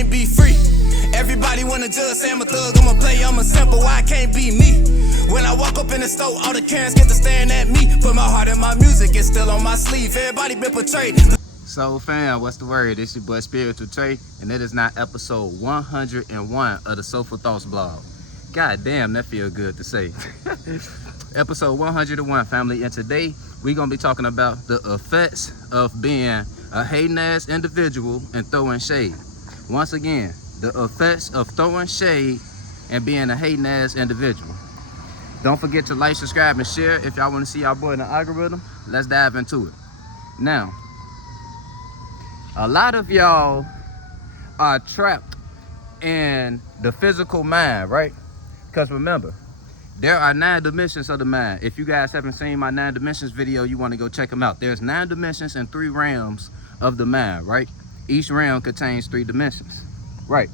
can't be free. Everybody wanna judge, say I'm a thug, I'm a player, I'm a simple, why I can't be me? When I walk up in the store, all the Karens get to staring at me. Put my heart in my music, it's still on my sleeve. Everybody been portrayed. So fam, what's the word? It's your boy Spiritual Trey, and it is now episode 101 of the Soulful Thoughts blog. God damn, that feel good to say. Episode 101, family, and today we're gonna be talking about the effects of being a hating ass individual and throwing shade. Once again, the effects of throwing shade and being a hating ass individual. Don't forget to like, subscribe, and share if y'all want to see our boy in the algorithm. Let's dive into it. Now, a lot of y'all are trapped in the physical mind, right? Because remember, there are 9 dimensions of the mind. If you guys haven't seen my 9 dimensions video, you want to go check them out. There's 9 dimensions and 3 realms of the mind, right? Each realm contains 3 dimensions, right?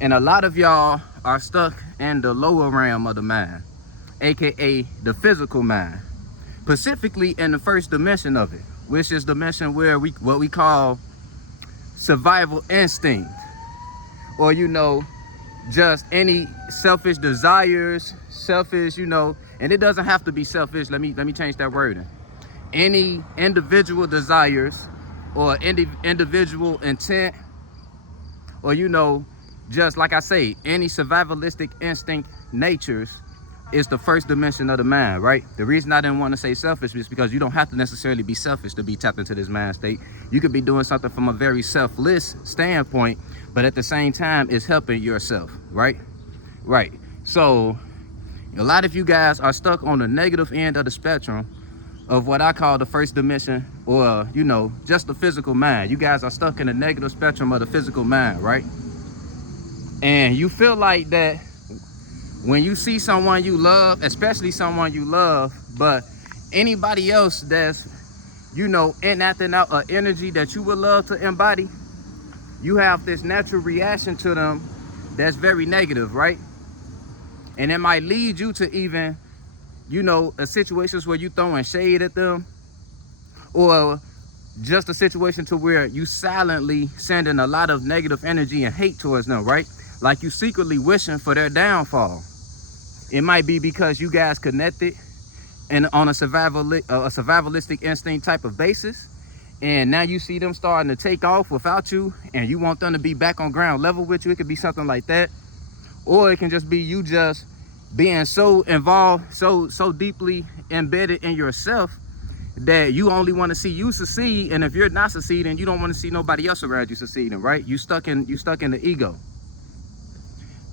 And a lot of y'all are stuck in the lower realm of the mind, aka the physical mind, specifically in the first dimension of it, which is the dimension where what we call survival instinct, or just any selfish desires, and it doesn't have to be selfish. Let me change that wording. Any individual desires or individual intent, or just like I say, any survivalistic instinct natures is the first dimension of the mind, right? The reason I didn't want to say selfish is because you don't have to necessarily be selfish to be tapped into this mind state. You could be doing something from a very selfless standpoint, but at the same time, it's helping yourself, right? Right. So a lot of you guys are stuck on the negative end of the spectrum of what I call the first dimension, or, just the physical mind. You guys are stuck in the negative spectrum of the physical mind, right? And you feel like that when you see someone you love, especially someone you love, but anybody else that's, enacting out an energy that you would love to embody, you have this natural reaction to them that's very negative, right? And it might lead you to even, situations where you throwing shade at them, or just a situation to where you silently sending a lot of negative energy and hate towards them, right? Like you secretly wishing for their downfall. It might be because you guys connected and on a survivalistic instinct type of basis, and now you see them starting to take off without you, and you want them to be back on ground level with you. It could be something like that, or it can just be you just being so involved, so deeply embedded in yourself that you only want to see you succeed, and if you're not succeeding, you don't want to see nobody else around you succeeding, right? You stuck in the ego.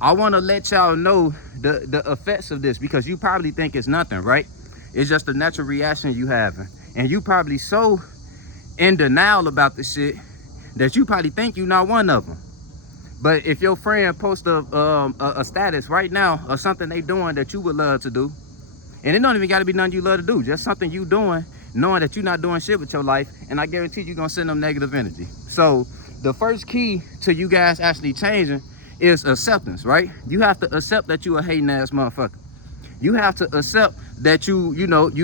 I want to let y'all know the effects of this, because you probably think it's nothing, right? It's just a natural reaction you having, and you probably so in denial about the shit that you probably think you're not one of them. But if your friend posts a status right now or something they doing that you would love to do, and it don't even got to be nothing you love to do, just something you doing, knowing that you're not doing shit with your life, and I guarantee you're gonna send them negative energy. So the first key to you guys actually changing is acceptance, right? You have to accept that you a hating ass motherfucker. You have to accept that you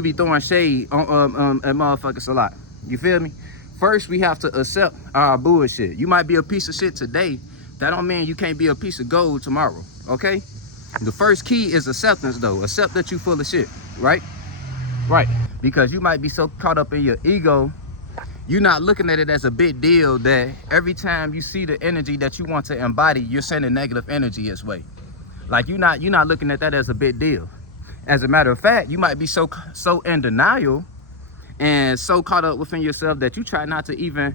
be throwing shade on at motherfuckers a lot. You feel me? First, we have to accept our bullshit. You might be a piece of shit today. That don't mean you can't be a piece of gold tomorrow, okay? The first key is acceptance, though. Accept that you full of shit, right? Right. Because you might be so caught up in your ego, you're not looking at it as a big deal that every time you see the energy that you want to embody, you're sending negative energy its way. Like you're not looking at that as a big deal. As a matter of fact, you might be so in denial and so caught up within yourself that you try not to even,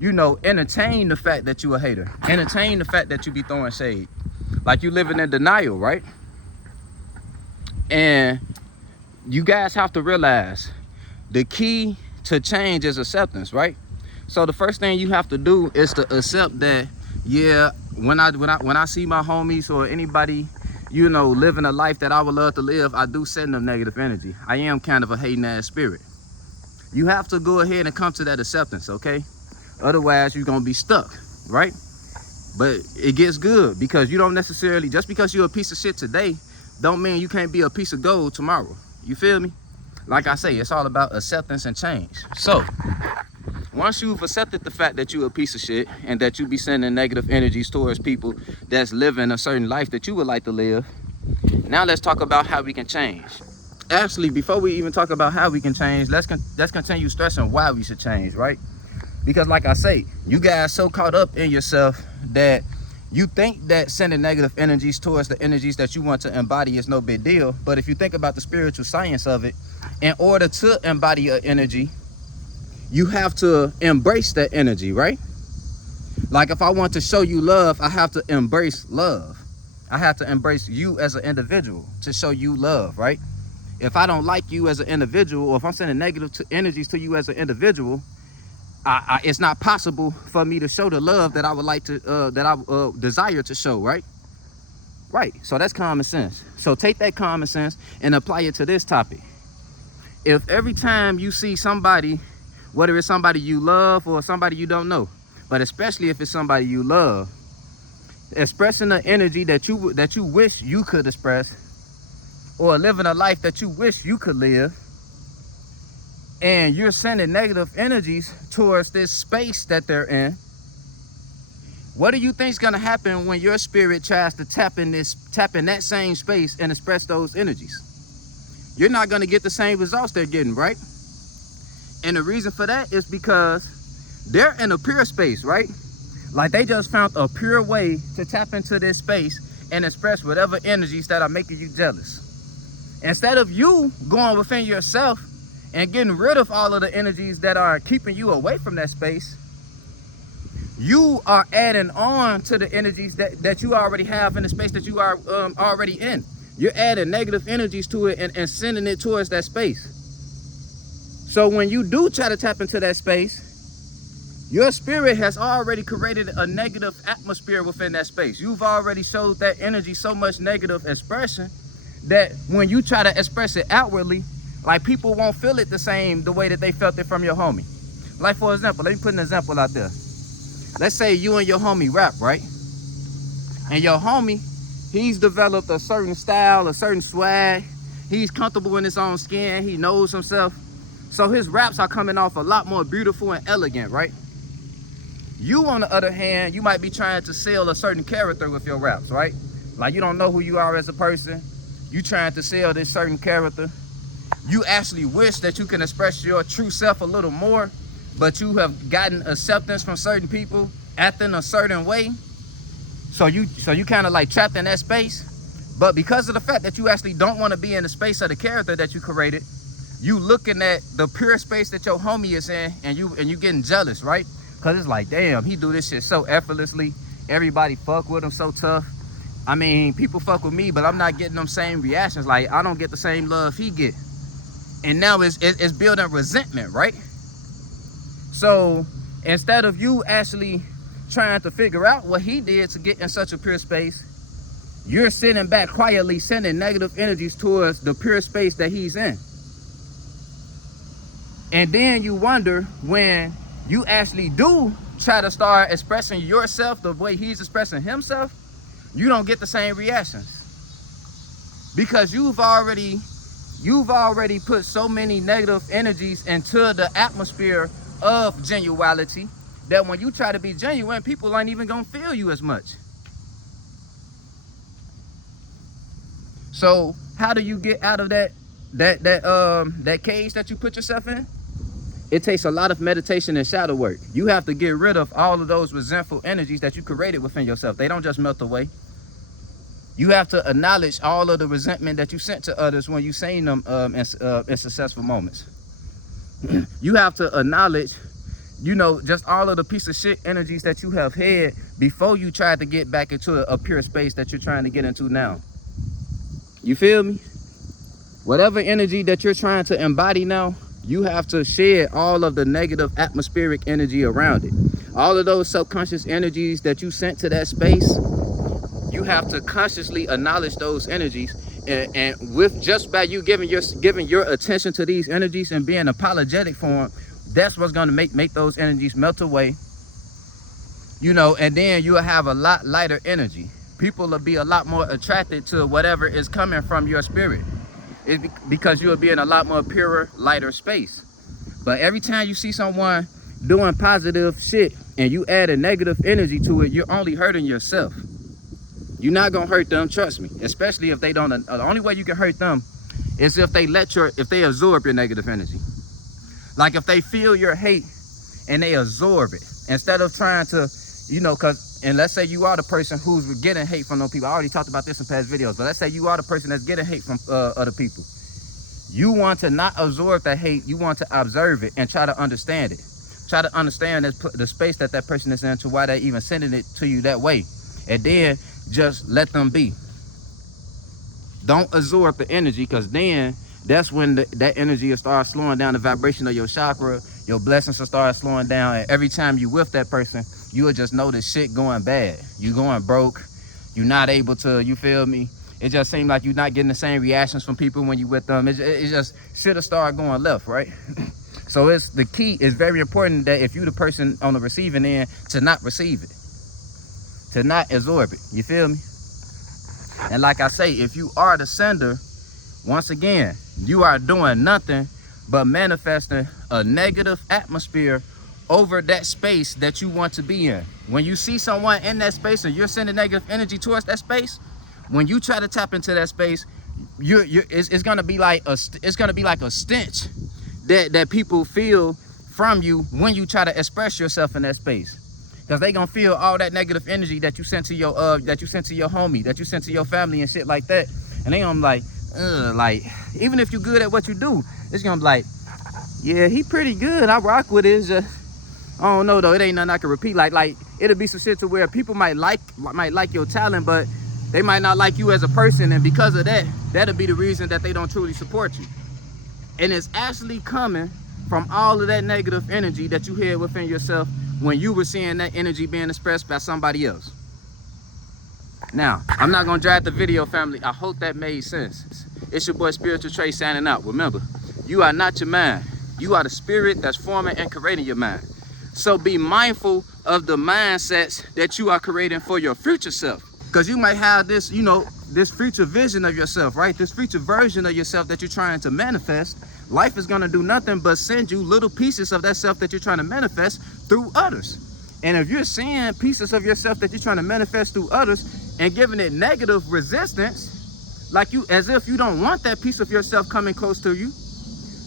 entertain the fact that you a hater. Entertain the fact that you be throwing shade. Like you living in denial, right? And you guys have to realize the key to change is acceptance, right? So the first thing you have to do is to accept that, yeah, when I see my homies or anybody, living a life that I would love to live, I do send them negative energy. I am kind of a hating ass spirit. You have to go ahead and come to that acceptance, okay? Otherwise, you're gonna be stuck, right? But it gets good, because you don't necessarily, just because you're a piece of shit today, don't mean you can't be a piece of gold tomorrow. You feel me? Like I say, it's all about acceptance and change. So once you've accepted the fact that you a piece of shit and that you be sending negative energies towards people that's living a certain life that you would like to live, now let's talk about how we can change. Actually, before we even talk about how we can change, let's continue stressing why we should change, right? Because like I say, you guys so caught up in yourself that you think that sending negative energies towards the energies that you want to embody is no big deal. But if you think about the spiritual science of it, in order to embody an energy, you have to embrace that energy, right? Like if I want to show you love, I have to embrace love. I have to embrace you as an individual to show you love, right? If I don't like you as an individual, or if I'm sending negative energies to you as an individual, it's not possible for me to show the love that I would like to, that I desire to show, right? Right. So that's common sense. So take that common sense and apply it to this topic. If every time you see somebody, whether it's somebody you love or somebody you don't know, but especially if it's somebody you love, expressing the energy that you wish you could express, or living a life that you wish you could live, and you're sending negative energies towards this space that they're in, what do you think is going to happen when your spirit tries to tap in that same space and express those energies? You're not going to get the same results they're getting, right? And the reason for that is because they're in a pure space, right? Like they just found a pure way to tap into this space and express whatever energies that are making you jealous. Instead of you going within yourself and getting rid of all of the energies that are keeping you away from that space, you are adding on to the energies that you already have in the space that you are already in. You're adding negative energies to it and sending it towards that space. So when you do try to tap into that space, your spirit has already created a negative atmosphere within that space. You've already showed that energy so much negative expression that when you try to express it outwardly, like people won't feel it the way that they felt it from your homie. Like for example, let me put an example out there. Let's say you and your homie rap, right? And your homie, he's developed a certain style, a certain swag. He's comfortable in his own skin. He knows himself. So his raps are coming off a lot more beautiful and elegant, right? You, on the other hand, you might be trying to sell a certain character with your raps, right? Like you don't know who you are as a person. You trying to sell this certain character. You actually wish that you can express your true self a little more, but you have gotten acceptance from certain people acting a certain way. So you kind of like trapped in that space. But because of the fact that you actually don't want to be in the space of the character that you created, you looking at the pure space that your homie is in, and you getting jealous, right? Because it's like, damn, he do this shit so effortlessly. Everybody fuck with him so tough. I mean, people fuck with me, but I'm not getting them same reactions. Like, I don't get the same love he get. And now it's building resentment, right? So instead of you actually trying to figure out what he did to get in such a pure space, you're sitting back quietly sending negative energies towards the pure space that he's in. And then you wonder when you actually do try to start expressing yourself the way he's expressing himself, you don't get the same reactions. Because you've already put so many negative energies into the atmosphere of genuality that when you try to be genuine, people ain't even gonna feel you as much. So how do you get out of that cage that you put yourself in? It takes a lot of meditation and shadow work. You have to get rid of all of those resentful energies that you created within yourself. They don't just melt away. You have to acknowledge all of the resentment that you sent to others when you seen them in successful moments. You have to acknowledge, just all of the piece of shit energies that you have had before you tried to get back into a pure space that you're trying to get into now. You feel me? Whatever energy that you're trying to embody now, you have to shed all of the negative atmospheric energy around it. All of those subconscious energies that you sent to that space, you have to consciously acknowledge those energies. And with just by you giving your attention to these energies and being apologetic for them, that's what's going to make those energies melt away. And then you'll have a lot lighter energy. People will be a lot more attracted to whatever is coming from your spirit. It's because you'll be in a lot more purer, lighter space. But every time you see someone doing positive shit and you add a negative energy to it, you're only hurting yourself. You're not gonna hurt them, trust me. Especially if they don't. The only way you can hurt them is if they absorb your negative energy. Like if they feel your hate and they absorb it instead of trying to, you know, and let's say you are the person who's getting hate from those people. I already talked about this in past videos, but let's say you are the person that's getting hate from other people. You want to not absorb that hate. You want to observe it and try to understand it. Try to understand the space that person is in, to why they even sending it to you that way. And then just let them be. Don't absorb the energy, because then that's when that energy will start slowing down the vibration of your chakra. Your blessings will start slowing down. And every time you with that person, you will just notice shit going bad. You going broke. You're not able to, you feel me? It just seems like you're not getting the same reactions from people when you with them. It just shit will start going left, right? So the key is very important that if you the person on the receiving end, to not receive it. To not absorb it. You feel me? And like I say, if you are the sender, once again, you are doing nothing but manifesting a negative atmosphere over that space that you want to be in. When you see someone in that space and you're sending negative energy towards that space, when you try to tap into that space, it's gonna be like a stench that people feel from you when you try to express yourself in that space. Because they gonna feel all that negative energy that you sent to your homie, that you sent to your family and shit like that. And they gonna be like, even if you good at what you do, it's gonna be like, yeah, he pretty good. I rock with it. It's just, I don't know though. It ain't nothing I can repeat. Like it'll be some shit to where people might like your talent, but they might not like you as a person. And because of that, that'll be the reason that they don't truly support you. And it's actually coming from all of that negative energy that you had within yourself when you were seeing that energy being expressed by somebody else. Now, I'm not gonna drag the video, family. I hope that made sense. It's your boy Spiritual Trey signing out. Remember, you are not your mind. You are the spirit that's forming and creating your mind. So be mindful of the mindsets that you are creating for your future self. Because you might have this, you know, this future vision of yourself, right? This future version of yourself that you're trying to manifest. Life is going to do nothing but send you little pieces of that self that you're trying to manifest through others. And if you're seeing pieces of yourself that you're trying to manifest through others and giving it negative resistance, like you, as if you don't want that piece of yourself coming close to you,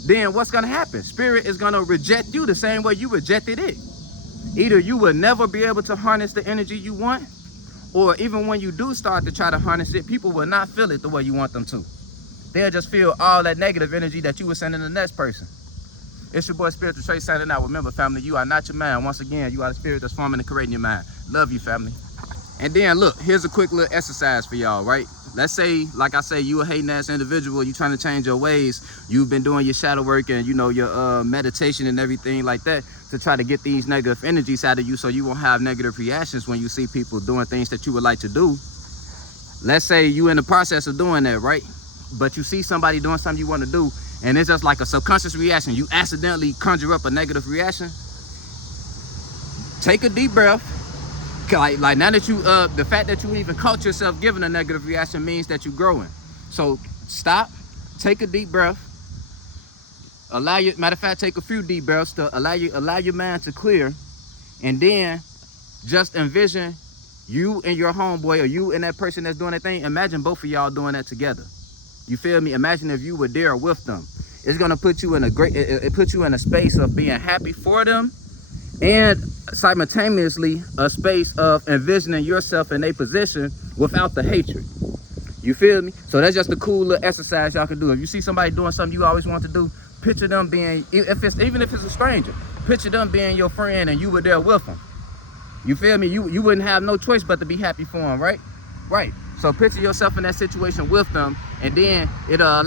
then what's going to happen? Spirit is going to reject you the same way you rejected it. Either you will never be able to harness the energy you want, or even when you do start to try to harness it, people will not feel it the way you want them to. They'll just feel all that negative energy that you were sending to the next person. It's your boy Spiritual Trey signing out. Remember, family, you are not your mind. Once again, you are the spirit that's forming and creating your mind. Love you, family. And then look, here's a quick little exercise for y'all, right? Let's say, like I say, you a hating ass individual, you trying to change your ways. You've been doing your shadow work and, you know, your meditation and everything like that to try to get these negative energies out of you so you won't have negative reactions when you see people doing things that you would like to do. Let's say you in the process of doing that, right? But you see somebody doing something you want to do, and it's just like a subconscious reaction. You accidentally conjure up a negative reaction. Take a deep breath. Like now that you, the fact that you even caught yourself giving a negative reaction means that you're growing. So stop, take a deep breath. Matter of fact, take a few deep breaths to allow your mind to clear, and then just envision you and your homeboy, or you and that person that's doing that thing. Imagine both of y'all doing that together. You feel me? Imagine if you were there with them. It's gonna put you in it puts you in a space of being happy for them, and simultaneously a space of envisioning yourself in a position without the hatred. You feel me? So that's just a cool little exercise y'all can do. If you see somebody doing something you always want to do, picture them being, even if it's a stranger, picture them being your friend and you were there with them. You feel me? You wouldn't have no choice but to be happy for them, right? Right. So picture yourself in that situation with them, and then it'll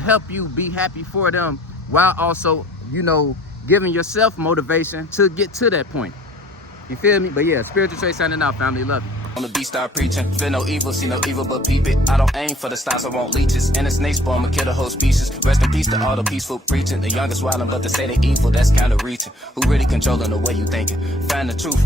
help you be happy for them, while also, you know, giving yourself motivation to get to that point. You feel me? But yeah, Spiritual Trey signing out, family. Love you. On the beat, start preaching. Feel no evil, see no evil, but peep it. I don't aim for the stars, I want leeches. And a snake spawn, I'ma kill the whole species. Rest in peace to all the peaceful preaching. The youngest wildin', but they say they evil, that's kinda reaching. Who really controlling the way you thinking? Find the truth.